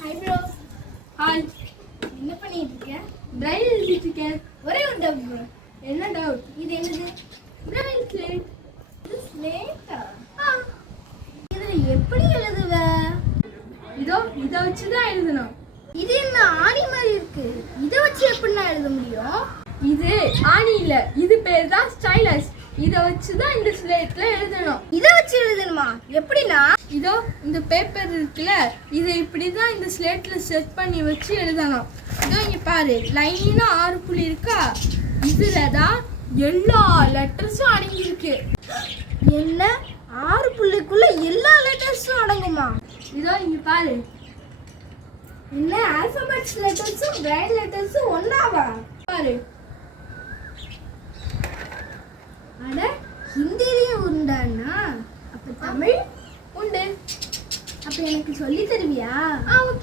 Hi bro. Hi. என்ன பண்ணிட்டு இருக்க? பிரைல் எழுதிட்டு இருக்கேன். ஒரே ஒரு டவுட் ப்ரோ. என்ன டவுட்? இது என்னது? Braille slate. இது ஸ்லேட்டா? இதுல எப்படி எழுதுவ? இதோ இதை வச்சு தான் எழுதணும். இது என்ன ஆணி மாதிரி இருக்கு? இதை வச்சு எப்படி நான் எழுத முடியும்? இது ஆணி இல்ல, இது பேர் தான் ஸ்டைலஸ். இதை வச்சு தான் இந்த ஸ்லேட்ல எழுதணும். இதை வச்சு எழுதணுமா? எப்படின்னா? இதோ இந்த பேப்பர் இருக்குல்ல, இதை இப்படி தான் இந்த ஸ்லேட்ல செட் பண்ணி வச்சு எழுதணும். இதோ இங்க பாரு, லைனா 6 புள்ளி இருக்கா, இதுல தான் எல்லா லெட்டர்ஸும் அடங்கி இருக்கு. என்ன 6 புள்ளிக்குள்ள எல்லா லெட்டர்ஸும் அடங்குமா? இதோ இங்க பாரு, என்ன ஆல்பபெட்ஸ் லெட்டர்ஸும் பிரைல் லெட்டர்ஸும் ஒண்ணாவா? பாரு. அட, ஹிந்திலயும் உண்டானா? அப்ப தமிழ் உண்டு. அப்ப எனக்கு சொல்லி தருவியா? ஓகே.